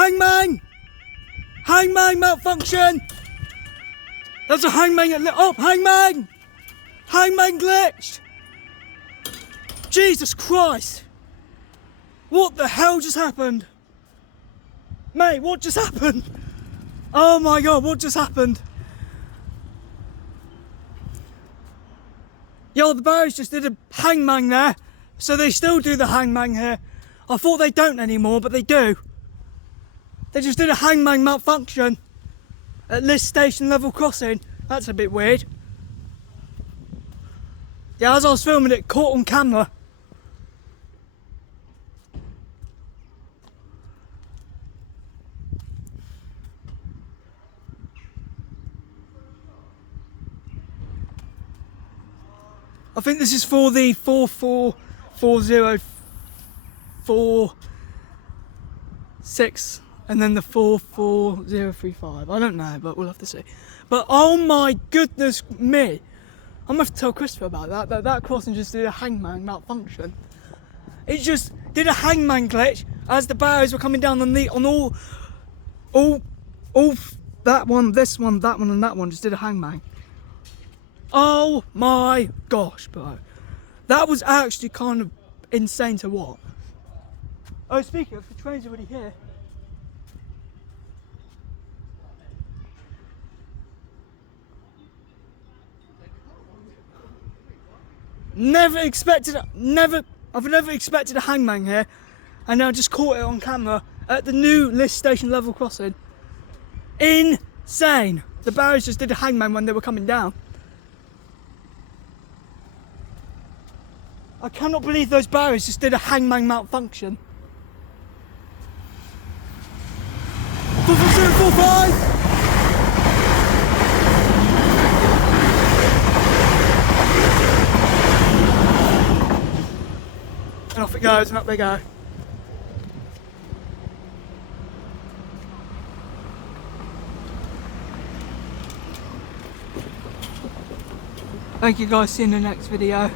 Hangman! Hangman malfunction! There's a hangman at Hangman! Hangman glitched! Jesus Christ! What the hell just happened? Mate, what just happened? Oh my god, what just happened? Yo, the barriers just did a hangman there, so they still do the hangman here. I thought they don't anymore, but they do. They just did a hangman malfunction at Liss station level crossing. That's a bit weird. Yeah, as I was filming it, caught on camera. I think this is for the 4440446 and then the 44035. I don't know, but we'll have to see. But oh my goodness me! I'm gonna have to tell Christopher about that. That crossing just did a hangman malfunction. It just did a hangman glitch as the barriers were coming down on all that one, this one, that one, and that one just did a hangman. Oh my gosh, bro. That was actually kind of insane to watch. Oh, speaking of, the train's already here. I've never expected a hangman here, and I just caught it on camera at the new Liss station level crossing. Insane. The barriers just did a hangman when they were coming down. I cannot believe those barriers just did a hangman malfunction. 44045! And off it goes, and up they go. Thank you guys, see you in the next video.